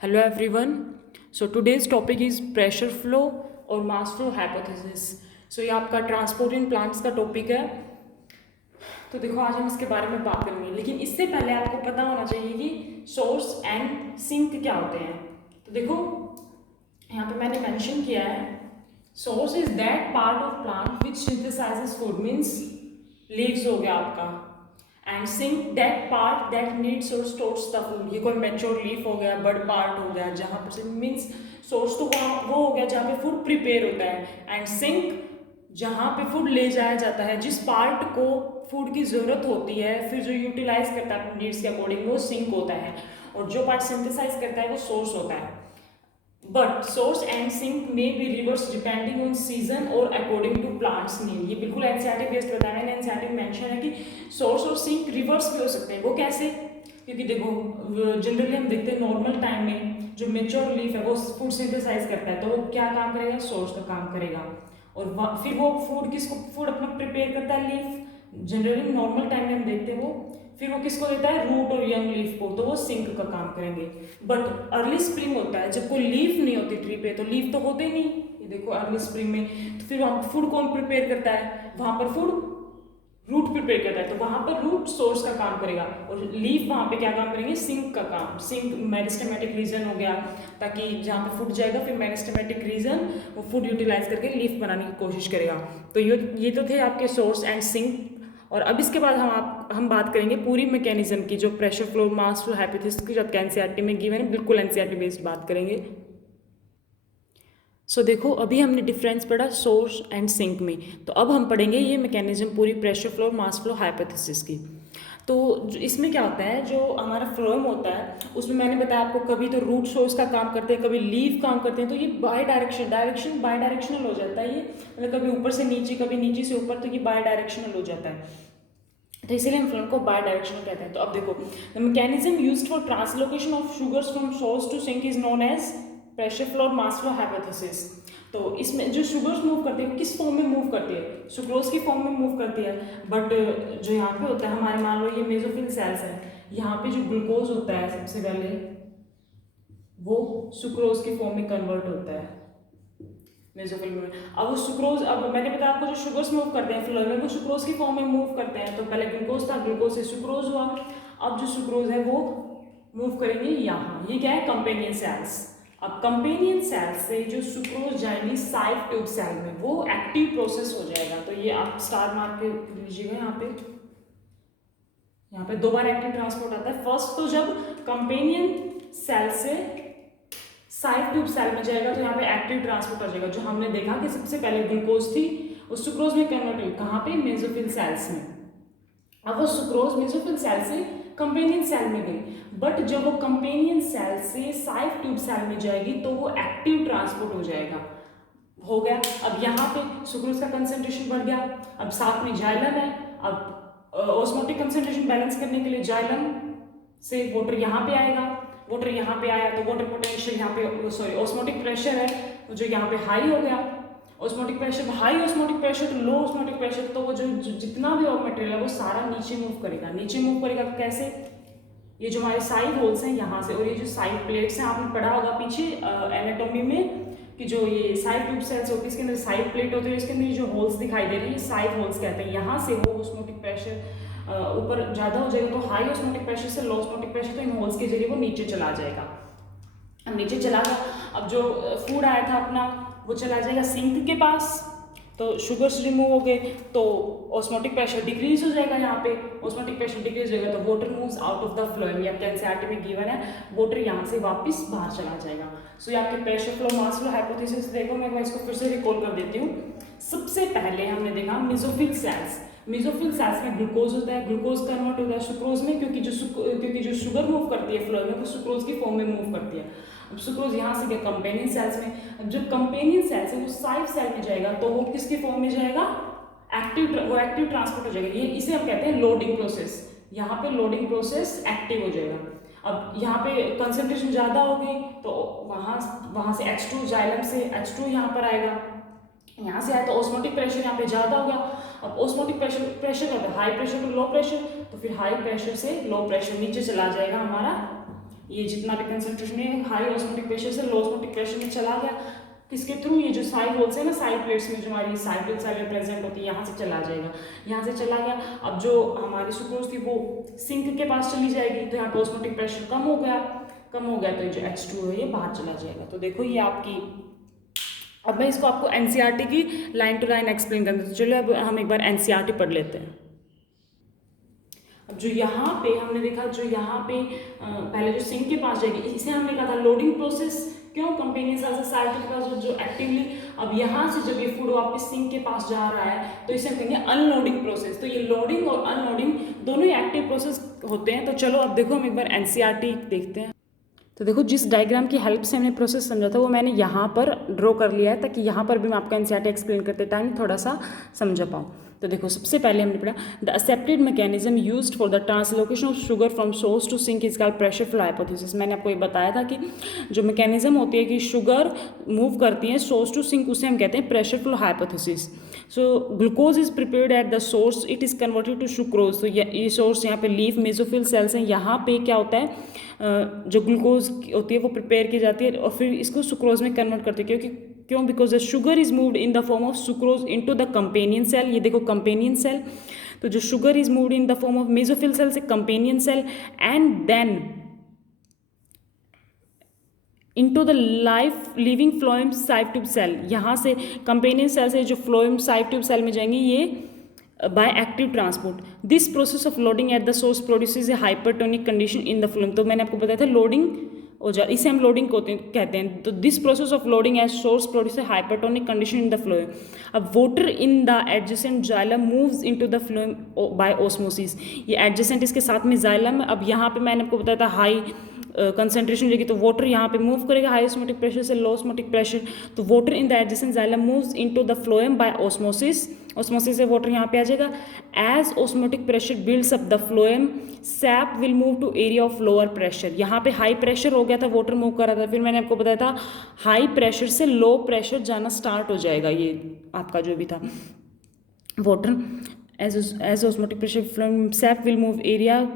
Hello everyone. So today's topic is pressure flow और mass flow hypothesis. So ये आपका transport in plants का topic है. तो देखो आज हम इसके बारे में बात करेंगे, लेकिन इससे पहले आपको पता होना चाहिए कि सोर्स एंड सिंक क्या होते हैं. तो देखो यहाँ पे मैंने मेंशन किया है, source is that part of plant which synthesizes food, means leaves हो गया आपका, and sink that part that needs और स्टोर्स द फूड. ये कोई मैच्योर लीफ हो गया, बड पार्ट हो गया, जहाँ पर मीन्स सोर्स तो वो हो गया जहाँ पे फूड प्रिपेयर होता है, एंड सिंक जहाँ पे फूड ले जाया जाता है, जिस पार्ट को फूड की ज़रूरत होती है फिर जो यूटिलाइज करता है अपने नीड्स के अकॉर्डिंग, वो सिंक होता है, और जो पार्ट सिंथेसाइज करता है वो सोर्स होता है. बट सोर्स एंड सिंक में be reverse depending on season और अकॉर्डिंग टू प्लांट्स नीड. ये बिल्कुल एनसीईआरटी बेस्ड बताया मैंने. एनसीईआरटी में मेंशन है कि सोर्स और सिंक रिवर्स भी हो सकते हैं. वो कैसे? क्योंकि देखो जनरली हम देखते हैं नॉर्मल टाइम में जो मेच्योर लीफ है वो फूड सिंथेसाइज करता है, तो वो क्या काम करेगा? सोर्स का काम करेगा. और फिर वो फूड अपना प्रिपेयर करता है लीफ, जनरली नॉर्मल टाइम में हम देखते हैं वो. फिर वो किसको देता है? रूट और यंग लीफ को, तो वो सिंक का काम करेंगे. बट अर्ली स्प्रिंग होता है जब कोई लीफ नहीं होती ट्री पे, तो लीफ तो होते नहीं. ये देखो अर्ली स्प्रिंग में, तो फिर वहाँ फूड कौन प्रिपेयर करता है? वहाँ पर फूड रूट प्रिपेयर करता है, तो वहाँ पर रूट सोर्स का काम करेगा, और लीफ वहाँ पे क्या काम करेंगे? सिंक का काम. सिंक मेरिस्टेमेटिक रीजन हो गया, ताकि जहाँ पे फूड जाएगा फिर मेरिस्टेमेटिक रीजन वो फूड यूटिलाइज करके लीफ बनाने की कोशिश करेगा. तो ये तो थे आपके सोर्स एंड सिंक. और अब इसके बाद हम बात करेंगे पूरी मैकेनिज्म की, जो pressure flow, mass flow hypothesis की, जो आपके एनसीईआरटी में गिवन है, बिल्कुल एनसीईआरटी बेस्ड बात करेंगे. सो देखो अभी हमने डिफरेंस पढ़ा सोर्स एंड सिंक में, तो अब हम पढ़ेंगे ये मैकेनिज्म पूरी pressure flow, mass flow hypothesis की. तो इसमें क्या होता है, जो हमारा फ्लोएम होता है उसमें मैंने बताया आपको, कभी तो रूट सोर्स का काम करते हैं, कभी लीफ काम करते हैं, तो ये बाय डायरेक्शनल हो जाता है. ये मतलब कभी ऊपर से नीचे, कभी नीचे से ऊपर, तो ये बाय डायरेक्शनल हो जाता है. तो इसीलिए हम फ्लोएम को बाय डायरेक्शनल कहते हैं. तो अब देखो, the mechanism used for translocation of sugars from source to sink is known as pressure flow और मास फ्लो हाइपोथेसिस. तो इसमें जो शुगर्स मूव करती है किस फॉर्म में मूव करती है? सुक्रोज की फॉर्म में मूव करती है. बट जो यहाँ पे होता है हमारे, मान लो ये मेसोफिल सेल्स है, यहाँ पे जो ग्लूकोज होता है सबसे पहले वो सुक्रोज की फॉर्म में कन्वर्ट होता है मेसोफिल में. अब वो सुक्रोज, अब मैंने बताया आपको जो शुगर्स मूव करते हैं फ्लो में, वो सुक्रोज की फॉर्म में मूव करते हैं. तो पहले ग्लूकोज था, ग्लूकोज से सुक्रोज हुआ. अब जो सुक्रोज है वो मूव करेंगे यहाँ. ये क्या है? Companion cells. अब कंपेनियन सेल से जो सुक्रोज जाएंगी साइड ट्यूब सेल में, वो एक्टिव प्रोसेस हो जाएगा. तो ये आप स्टार मार्क के लीजिएगा. यहाँ पे दो बार एक्टिव ट्रांसपोर्ट आता है. फर्स्ट तो जब कंपेनियन सेल से साइड ट्यूब सेल में जाएगा तो यहाँ पे एक्टिव ट्रांसपोर्ट हो जाएगा. जो हमने देखा कि सबसे पहले ग्लूकोज थी, उस सुक्रोज में कन्वर्ट हुई कहाँ पे? मेसोफिल सेल्स में. अब वो सुक्रोज मेसोफिल सेल से कंपेनियन सेल में गई, बट जब वो कंपेनियन सेल से साइड ट्यूब सेल में जाएगी तो वो एक्टिव ट्रांसपोर्ट हो जाएगा. हो गया. अब यहाँ पे सुक्रोज का कंसंट्रेशन बढ़ गया, अब साथ में जाइलम है. अब ऑस्मोटिक कंसंट्रेशन बैलेंस करने के लिए जाइलम से वाटर यहाँ पे आएगा. वाटर यहाँ पे आया तो वाटर पोटेंशियल यहाँ पे, सॉरी ऑस्मोटिक प्रेशर है जो यहाँ पे हाई हो गया. Osmotic pressure, high osmotic pressure to low osmotic pressure, तो वो जो जितना भी और मटेरियल है वो सारा नीचे मूव करेगा. नीचे मूव करेगा कैसे? ये जो हमारे साइड होल्स हैं यहाँ से, और ये जो साइड प्लेट्स हैं, आपने पढ़ा होगा पीछे एनाटॉमी में कि जो ये साइड ट्यूब सेल्स होती है इसके अंदर साइड प्लेट होती है, इसके अंदर जो होल्स दिखाई दे रही है साइड होल्स कहते हैं. यहाँ से वो ऑस्मोटिक प्रेशर ऊपर ज़्यादा हो जाएगा, तो हाई ऑस्मोटिक प्रेशर से लो ऑस्मोटिक प्रेशर, तो इन होल्स के जरिए वो नीचे चला जाएगा. अब नीचे चला गया, अब जो फूड आया था अपना वो चला जाएगा सिंक के पास, तो शुगर्स रिमूव हो गए, तो ऑस्मोटिक प्रेशर डिक्रीज हो जाएगा. यहाँ पे ऑस्मोटिक प्रेशर डिक्रीज हो जाएगा तो water moves out of the phloem. ये आपके एनसीईआरटी में गिवन है, वाटर यहाँ से वापस बाहर चला जाएगा. सो ये आपके pressure flow, mass flow hypothesis. देखो मैं इसको फिर से रिकॉल कर देती हूँ. सबसे पहले हमने देखा मेसोफिल सेल्स. मेसोफिल सेल्स में ग्लूकोज होता है, ग्लूकोज कन्वर्ट होता है सुक्रोज में, क्योंकि जो शुगर मूव करती है फ्लो में वो सुक्रोज की फॉर्म में मूव करती है. अब सुक्रोज यहाँ से गया कंपेनियन सेल्स में. अब जब कंपेनियन सेल से वो साइड सेल में जाएगा तो वो किसके फॉर्म में जाएगा? वो एक्टिव ट्रांसपोर्ट हो जाएगा. ये इसे हम कहते हैं लोडिंग प्रोसेस. यहाँ पे लोडिंग प्रोसेस एक्टिव हो जाएगा. अब यहाँ पे कंसंट्रेशन ज़्यादा हो गई तो वहाँ से H2 जाइलम से H2 यहाँ पर आएगा. यहाँ से आया तो ऑस्मोटिक प्रेशर यहाँ पे ज़्यादा हो गया. अब ऑस्मोटिक प्रेशर का high pressure to low pressure, तो फिर हाई प्रेशर से लो प्रेशर नीचे चला जाएगा हमारा ये जितना भी कंसंट्रेशन है हाई ऑस्मोटिक प्रेशर से लो ऑस्मोटिक प्रेशर में चला गया, किसके थ्रू, ये जो साइड होल्स है ना, साइड प्लेट्स में जो हमारी साइड साइड प्रेजेंट होती है, यहाँ से चला जाएगा, यहाँ से चला गया। अब जो हमारी सुक्रोज थी वो सिंक के पास चली जाएगी, तो यहाँ पे ऑस्मोटिक प्रेशर कम हो गया तो ये जो H2 है ये बाहर चला जाएगा। तो देखो ये आपकी, अब मैं इसको आपको एनसीईआरटी की लाइन टू लाइन एक्सप्लेन कर देती हूँ। चलो अब हम एक बार एनसीईआरटी पढ़ लेते हैं। अब जो यहाँ पे हमने देखा, जो यहाँ पे पहले जो सिंक के पास जाएगी, इसे हमने कहा था लोडिंग प्रोसेस, क्यों, कंपेनियन सेल से साइड के पास जो एक्टिवली, अब यहाँ से जब ये फूड वापस सिंक के पास जा रहा है तो इसे हम कहेंगे अनलोडिंग प्रोसेस। तो ये लोडिंग और अनलोडिंग दोनों ही एक्टिव प्रोसेस होते हैं। तो चलो अब देखो हम एक बार एनसीईआरटी देखते हैं। तो देखो जिस डायग्राम की हेल्प से हमने प्रोसेस समझा था वो मैंने यहाँ पर ड्रॉ कर लिया है, ताकि यहाँ पर भी मैं आपका एनसीईआरटी एक्सप्लेन करते टाइम थोड़ा सा समझ पाऊँ। तो देखो सबसे पहले हमने पढ़ा the accepted mechanism used for the translocation of sugar from source to sink is called pressure flow hypothesis. मैंने आपको ये बताया था कि जो मैकेनिज्म होती है कि शुगर मूव करती है सोर्स टू सिंक, उसे हम कहते हैं pressure flow hypothesis. So glucose is prepared at the source, it is converted to sucrose. तो ये सोर्स यहाँ पे लीफ मेसोफिल सेल्स हैं, यहाँ पे क्या होता है, जो ग्लूकोज होती है वो प्रिपेयर की जाती है और फिर इसको सुक्रोज में कन्वर्ट करते हैं। क्यों, because the sugar is moved in the form of sucrose into the companion cell. ये देखो कंपेनियन सेल, तो जो sugar is moved in the form of mesophyll cell से companion cell and then into the living phloem sieve tube cell. यहाँ से companion cell से जो phloem sieve tube cell में जाएंगे ये by active transport. This process of loading eight the source produces A hypertonic condition in the phloem. तो मैंने आपको बताया था लोडिंग हो जा, इसे हम लोडिंग कहते हैं। तो this process of loading at source produce hypertonic condition in the phloem. अब water in the adjacent xylem moves into the phloem by osmosis. ये एडजेसेंट इसके साथ में जाइलम। अब यहाँ पे मैंने आपको बताया था हाई कंसंट्रेशन रहेगी तो वाटर यहाँ पे मूव करेगा हाई ऑस्मोटिक प्रेशर से लो ऑस्मोटिक प्रेशर। तो water in the adjacent xylem moves into the phloem by osmosis. Osmosis से वाटर यहाँ पे आ जाएगा। As osmotic pressure builds up the phloem sap will move to area of lower pressure. यहाँ पे high pressure हो गया था, वाटर मूव कर रहा था, फिर मैंने आपको बताया था हाई प्रेशर से लो प्रेशर जाना स्टार्ट हो जाएगा। ये आपका जो भी था water as osmotic pressure phloem sap will move area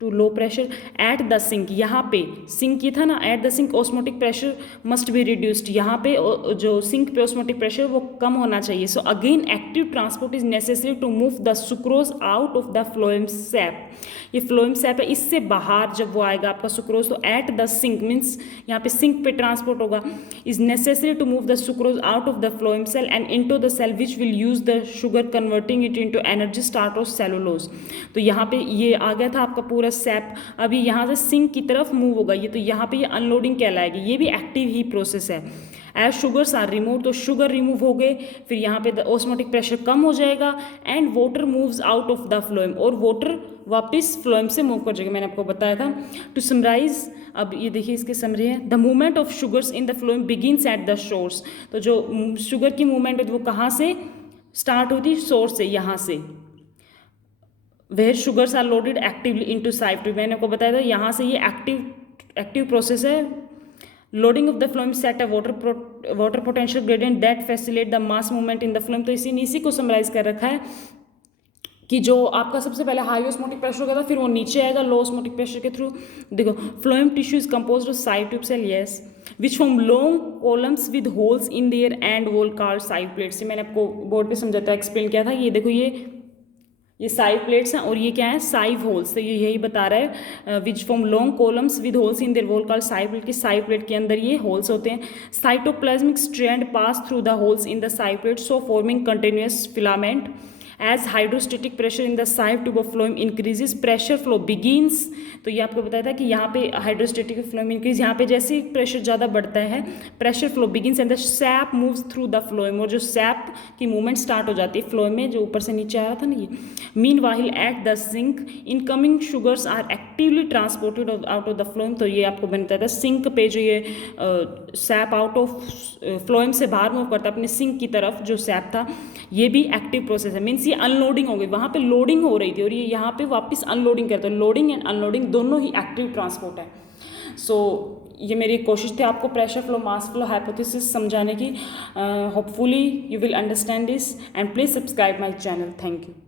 to low pressure at the sink. यहाँ पे सिंक ये था ना, at the sink osmotic pressure must be reduced. यहाँ पे जो सिंक पे ऑस्मोटिक प्रेशर वो कम होना चाहिए। So again active transport is necessary to move the sucrose out of the phloem sap. ये फ्लोएम सैप है, इससे बाहर जब वो आएगा आपका सुक्रोज, तो एट द सिंक मीन्स यहाँ पे सिंक पे ट्रांसपोर्ट होगा। Is necessary to move the sucrose out of the phloem cell and into the cell which will use the sugar converting it into energy start of cellulose. तो यहाँ पे ये आ गया था आपका पूरा सैप, अभी यहाँ से सिंक की तरफ मूव होगा ये, तो यहाँ पे ये अनलोडिंग कहलाएगी। ये भी एक्टिव ही प्रोसेस है। एज शुगर्स आर रिमूव, तो शुगर रिमूव हो गए, फिर यहाँ पे ऑस्मोटिक प्रेशर कम हो जाएगा and water moves out of the phloem, और वाटर वापस फ्लोएम से मूव कर जाएगा। मैंने आपको बताया था। टू समराइज, अब ये देखिए इसके समरी है। The movement of sugars in the phloem begins at the source. तो जो शुगर की मूवमेंट है वो कहाँ से स्टार्ट होती है, सोर्स से, यहाँ से। Where sugars are loaded actively into side tube, मैंने आपको बताया था यहाँ से ये एक्टिव प्रोसेस है। Loading of the phloem set a water potential gradient that facilitate the mass movement in the phloem. तो इसी को समराइज कर रखा है कि जो आपका सबसे पहले हाई ऑस्मोटिक प्रेशर होगा था, फिर वो नीचे आएगा लो ऑस्मोटिक प्रेशर के थ्रू। देखो phloem tissue is composed of side tube cell, yes, which form long columns with holes in their end wall called side plates. मैंने आपको बोर्ड पे समझाता एक्सप्लेन किया था। ये देखो ये साइड प्लेट्स हैं और ये क्या है, साइव होल्स। तो ये यही बता रहा है which form long columns with holes in their wall called sieve plate. की साइड प्लेट के अंदर ये होल्स होते हैं। Cytoplasmic strand pass through the holes in the sieve plate so forming continuous filament. As hydrostatic pressure in the sieve tube of phloem increases pressure flow begins. तो ये आपको बताया था कि यहाँ पे हाइड्रोस्टेटिक फ्लोएम इंक्रीज, यहाँ पे जैसे ही प्रेशर ज़्यादा बढ़ता है pressure flow begins and the SAP moves through the phloem, और जो सैप की मूवमेंट स्टार्ट हो जाती है फ्लोएम में, जो ऊपर से नीचे आ रहा था ना ये। Meanwhile at the sink incoming sugars are actively transported out of the phloem. तो ये आपको मैंने बताया था सिंक पे जो ये सैप आउट ऑफ फ्लोएम से बाहर मूव करता है अपने सिंक की तरफ, जो सैप था, ये भी एक्टिव प्रोसेस है। मीन्स ये अनलोडिंग हो गई, वहाँ पे लोडिंग हो रही थी और ये यहाँ पे वापस अनलोडिंग करते हैं। लोडिंग एंड अनलोडिंग दोनों ही एक्टिव ट्रांसपोर्ट है। सो ये मेरी कोशिश थी आपको pressure flow mass flow hypothesis समझाने की। Hopefully you will understand this and please subscribe my channel. Thank you.